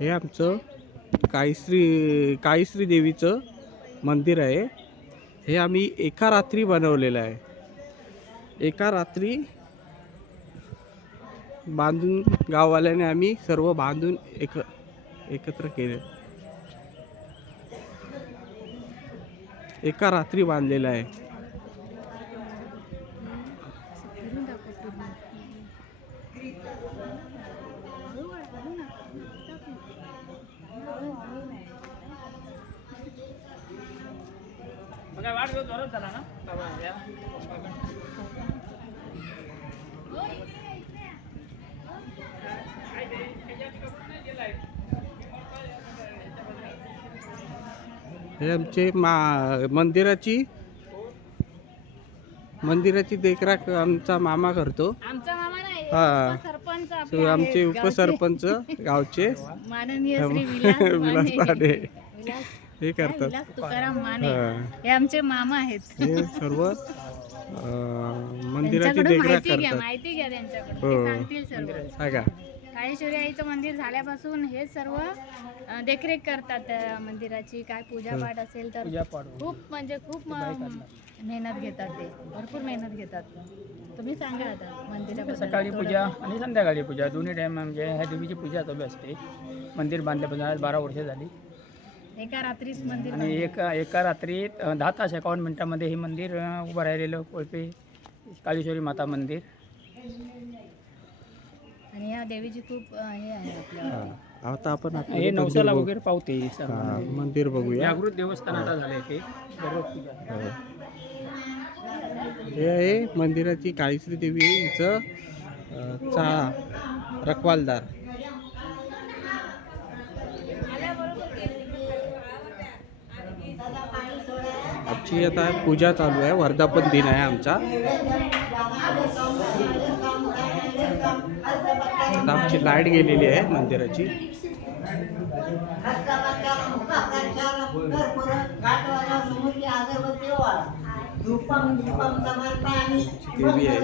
हे आमचं काळीश्री देवीचं मंदिर आहे. हे आम्ही एका रात्री बनवलेलं आहे. एका रात्री बांधून गाववाल्याने आम्ही सर्व बांधून एकत्र केले. एका रात्री बांधलेलं आहे. हे आमचे मंदिराची देखरेख आमचा मामा करतो. हा, आमचे उपसरपंच गावचे माननीय श्री विलास पाडे हे करतात. तुकाराम माने हे आमचे मामा आहेत. हे सर्व मंदिराची देखरेख करतात. माहिती घ्या त्यांच्याकडून, हो. ते सांगतील सर्व. सांगा. काळेश्वरी आईचं मंदिर झाल्यापासून हे सर्व देखरेख करतात त्या मंदिराची. काय पूजापाठ असेल तर खूप मेहनत घेतात. ते भरपूर मेहनत घेतात. तुम्ही सांगा आता मंदिराबद्दल. सकाळी पूजा आणि संध्याकाळी पूजा दोन्ही टाईम म्हणजे ह्या देवीची पूजा चालू असते. मंदिर बांधल्यापासून आज 12 वर्ष झाली. एका रात्रीच मंदिर आणि एका रात्री 10 तास 51 मिनिटामध्ये हे मंदिर उभं राहिलेलं कोळपे काळेश्वरी माता मंदिर. आणि या देवीची खूप हे आहे आपल्या. आता आपण हे नवसाला वगैरे पावते. मंदिर बघूया. जागृत देवस्थान आता झाले ते दररोज पूजा. हे आहे मंदिराची काळीश्री देवीचं रखवालदार. आमची आता पूजा चालू आहे. वर्धापन दिन आहे आमचा. आता आमची लाईट गेलेली आहे मंदिराची. देवी आहे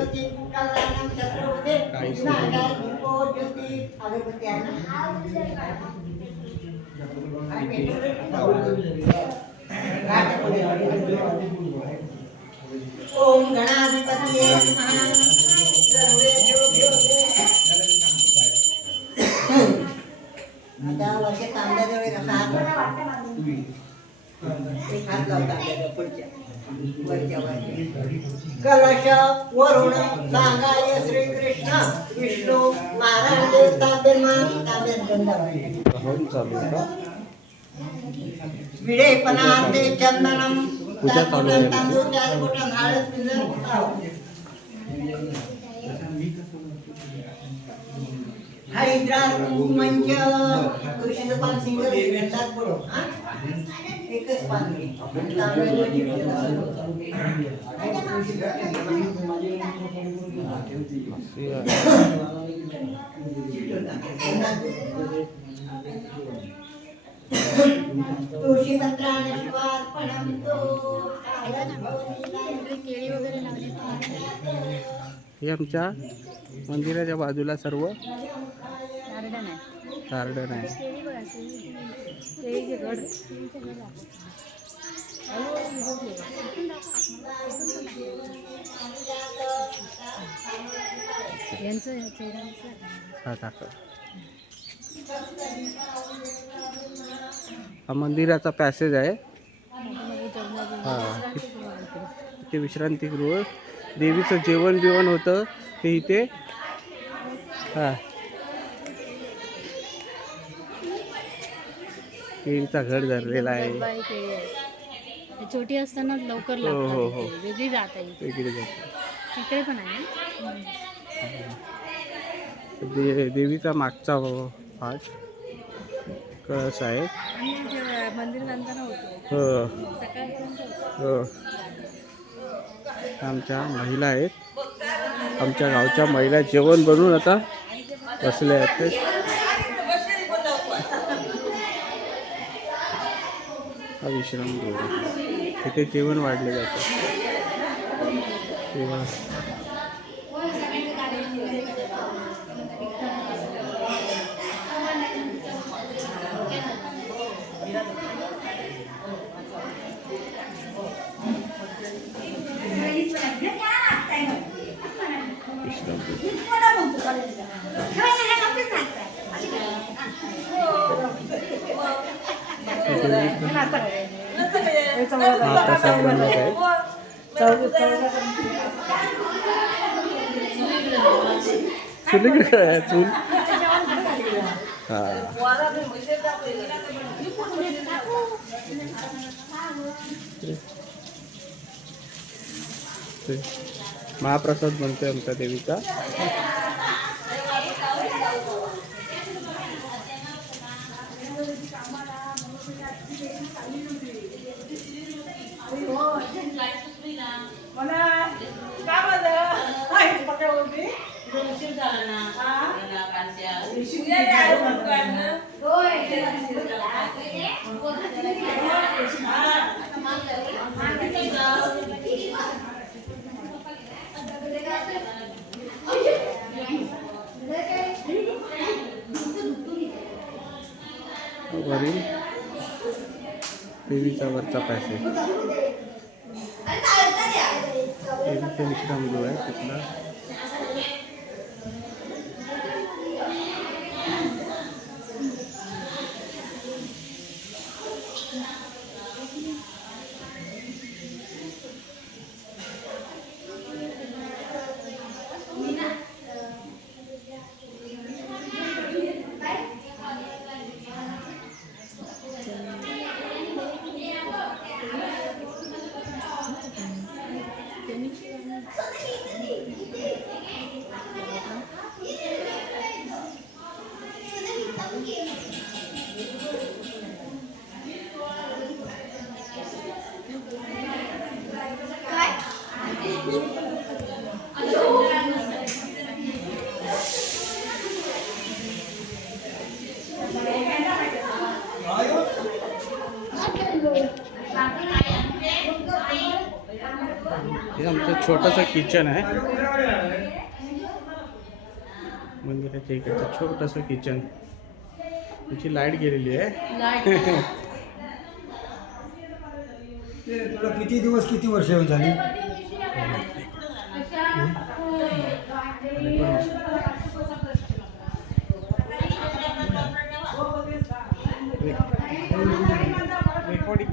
ओम गणाधिपती आता वरच्या तांब्याजवळ कसा एक हात लावता पुढच्या वरच्या कलश वरुण सांगाय श्रीकृष्ण विष्णू नारायण देव ताब्यात ताब्यात गंधा चालू आहे. विडेपनाते चंदनम पूजा चालू आहे. तांदूळ 4 बोटं हळद पिंजर हैदराबाद मंच तुळशीचं पान सिंगल येतात बरो. हा एकच पान घे. तुळशी मंत्रार्पणम तो केळी वगैरे लावली. हे आमच्या मंदिराच्या बाजूला सर्व गार्डन आहे. गार्डन आहे. केळीचे घड. हा दाखव. हा मंदिराचा पॅसेज आहे. हा, इथे विश्रांतीगृह. देवीचं जेवण बिवण होतं ते इथे. हा, केळीचा घड धरलेला आहे. छोटी असताना लवकर लागतात. वेगळी जात आहे. वेगळी जात. तिकडे पण आहे. देवीचा मागचा भाग कळस आहे. मंदिर बांधताना होतो. हो सकाळपर्यंत हो. आमच्या महिला आहेत. आमच्या गावच्या महिला जेवण बनवून आता बसले आहेत. हा विश्रामगृह. तिथे जेवण वाढले जातं. तेव्हा महाप्रसाद बनवत आहे. चुलीकडे काय आहे? चूल हा. महाप्रसाद बनतोय आमच्या देवीचा. वरील देवीचा वरचा पॅसेज देवीचे विश्राम जो आहे तिथला. हे आमचं छोटंसं किचन आहे मंदिराच्या इकडचं छोटंसं किचन. तुमची लाईट गेलेली आहे. तुला किती दिवस किती वर्ष येऊन झाली? रेकॉर्डिंग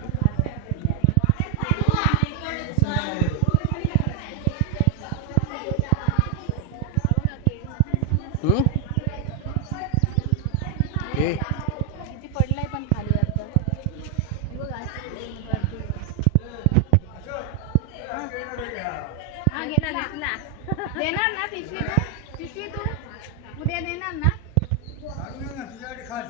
किती पडलाय पण खाली आता. हा घेतला. देणार ना पिशवी तू? पिशवी तू उद्या देणार ना? तुझ्याकडे खास